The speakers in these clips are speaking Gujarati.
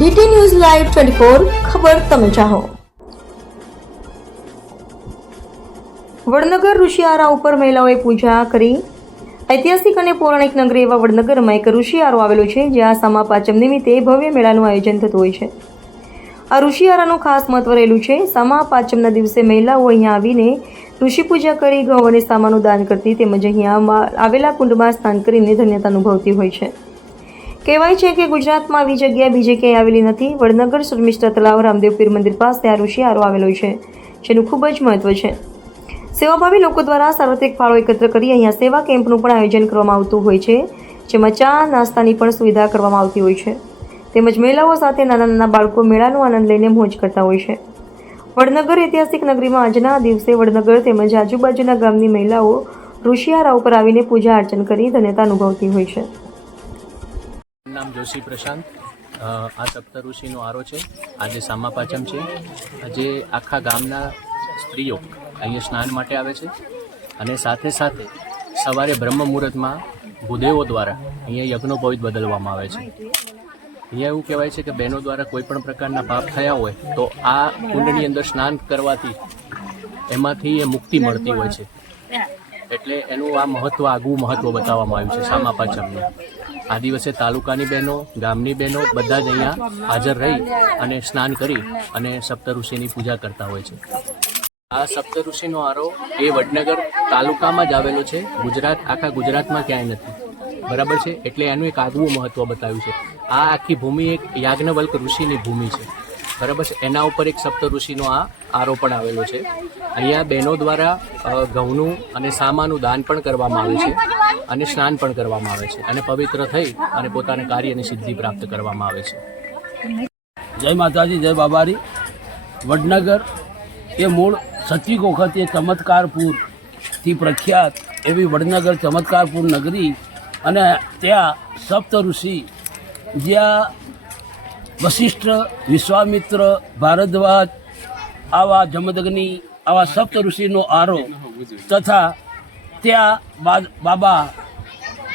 DT ન્યૂઝ લાઈવ 24 ખબર તમે ચાહો। વડનગર ઋષિયારા ઉપર મહિલાઓએ પૂજા કરી। ઐતિહાસિક અને પૌરાણિક નગરી એવા વડનગરમાં એક ઋષિયારો આવેલો છે, જ્યાં સામા પાંચમ નિમિત્તે ભવ્ય મેળાનું આયોજન થતું હોય છે। આ ઋષિયારાનું ખાસ મહત્વ રહેલું છે। સામા પાંચમના દિવસે મહિલાઓ અહીંયા આવીને ઋષિ પૂજા કરી ઘઉં અને સામાનું દાન કરતી તેમજ અહીંયા આવેલા કુંડમાં સ્નાન કરીને ધન્યતા અનુભવતી હોય છે। કહેવાય છે કે ગુજરાતમાં આવી જગ્યા બીજે ક્યાંય આવેલી નથી। વડનગર શર્મિષ્ઠા તળાવ રામદેવ પીર મંદિર પાસે આ ઋષિયારો આવેલો છે, જેનું ખૂબ જ મહત્વ છે। સેવાભાવી લોકો દ્વારા સાર્વત્રિક ફાળો એકત્ર કરી અહીંયા સેવા કેમ્પનું પણ આયોજન કરવામાં આવતું હોય છે, જેમાં ચા નાસ્તાની પણ સુવિધા કરવામાં આવતી હોય છે। તેમજ મહિલાઓ સાથે નાના નાના બાળકો મેળાનો આનંદ લઈને મોજ કરતા હોય છે। વડનગર ઐતિહાસિક નગરીમાં આજના દિવસે વડનગર તેમજ આજુબાજુના ગામની મહિલાઓ ઋષિયારા ઉપર આવીને પૂજા અર્ચન કરી ધન્યતા અનુભવતી હોય છે। નામ જોશી પ્રશાંત। આ સપ્તઋષિનો આરો છે। આજે સામા પાંચમ છે। આજે આખા ગામના સ્ત્રીઓ અહીંયા સ્નાન માટે આવે છે અને સાથે સાથે સવારે બ્રહ્મ મુહૂર્તમાં ભૂદેવો દ્વારા અહીંયા યજ્ઞોપવિત બદલવામાં આવે છે। અહીંયા એવું કહેવાય છે કે બહેનો દ્વારા કોઈ પણ પ્રકારના પાપ થયા હોય તો આ કુંડની અંદર સ્નાન કરવાથી એમાંથી એ મુક્તિ મળતી હોય છે। એટલે એનું આ મહત્વ આગવું મહત્વ બતાવવામાં આવ્યું છે સામા પાંચમનું। આ દિવસે તાલુકાની બહેનો ગામની બહેનો બધા જ અહીંયા હાજર રહી અને સ્નાન કરી અને સપ્તઋષિની પૂજા કરતા હોય છે। આ સપ્તઋષિનો આરો એ વડનગર તાલુકામાં જ આવેલો છે, આખા ગુજરાતમાં ક્યાંય નથી, બરાબર છે। એટલે એનું એક આગવું મહત્વ બતાવ્યું છે। આ આખી ભૂમિ એક યાજ્ઞવલ્ક ઋષિની ભૂમિ છે, બરાબર છે। એના ઉપર એક સપ્તઋષિનો આ આરો પણ આવેલો છે। અહીંયા બહેનો દ્વારા ઘઉંનું અને સામાનું દાન પણ કરવામાં આવે છે અને સ્નાન પણ કરવામાં આવે છે અને પવિત્ર થઈ અને પોતાના કાર્યની સિદ્ધિ પ્રાપ્ત કરવામાં આવે છે। જય માતાજી, જય બાબારી। વડનગર એ મૂળ સતયુગ વખતે ચમત્કારપુરથી પ્રખ્યાત એવી વડનગર ચમત્કારપુર નગરી અને ત્યાં સપ્ત ઋષિ જ્યાં વશિષ્ઠ, વિશ્વામિત્ર, ભારદ્વાજ આવા જમદગ્નિ આવા સપ્ત ઋષિનો આરો તથા ત્યાં બાબા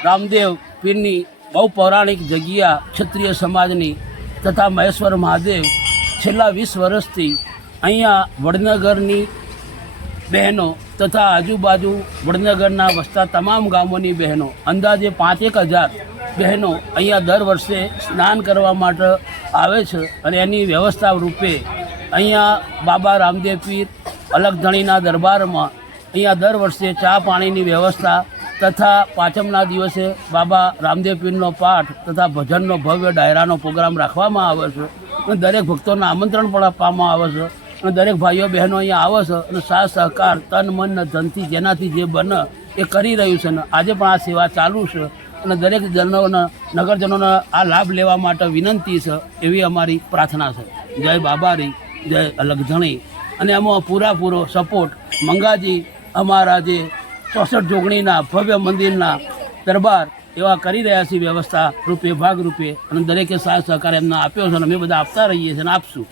રામદેવ પીરની બહુ પૌરાણિક જગ્યા ક્ષત્રિય સમાજની તથા મહેશ્વર મહાદેવ છેલ્લા 20 વર્ષથી અહીંયા વડનગરની બહેનો તથા આજુબાજુ વડનગરના વસતા તમામ ગામોની બહેનો અંદાજે 5,000 બહેનો અહીંયા દર વર્ષે સ્નાન કરવા માટે આવે છે અને એની વ્યવસ્થા રૂપે અહીંયા બાબા રામદેવ પીર અલગધણીના દરબારમાં અહીંયા દર વર્ષે ચા પાણીની વ્યવસ્થા તથા પાંચમના દિવસે બાબા રામદેવ પીરનો પાઠ તથા ભજનનો ભવ્ય ડાયરાનો પ્રોગ્રામ રાખવામાં આવે છે અને દરેક ભક્તોને આમંત્રણ પણ આપવામાં આવે છે અને દરેક ભાઈઓ બહેનો અહીંયા આવે છે અને સાથ સહકાર તન મન ને ધનથી જેનાથી જે બને એ કરી રહ્યું છે અને આજે પણ આ સેવા ચાલુ છે અને દરેક જનોને નગરજનોને આ લાભ લેવા માટે વિનંતી છે એવી અમારી પ્રાર્થના છે। જય બાબારી, જય અલગધણી। અને એમાં પૂરાપૂરો સપોર્ટ મંગાજી અમારા જે 64 જોગણીના ભવ્ય મંદિરના દરબાર એવા કરી રહ્યા છે વ્યવસ્થા રૂપે ભાગરૂપે અને દરેકે સાથ સહકાર એમને આપ્યો છે અને અમે બધા આપતા રહીએ છીએ અને આપશું।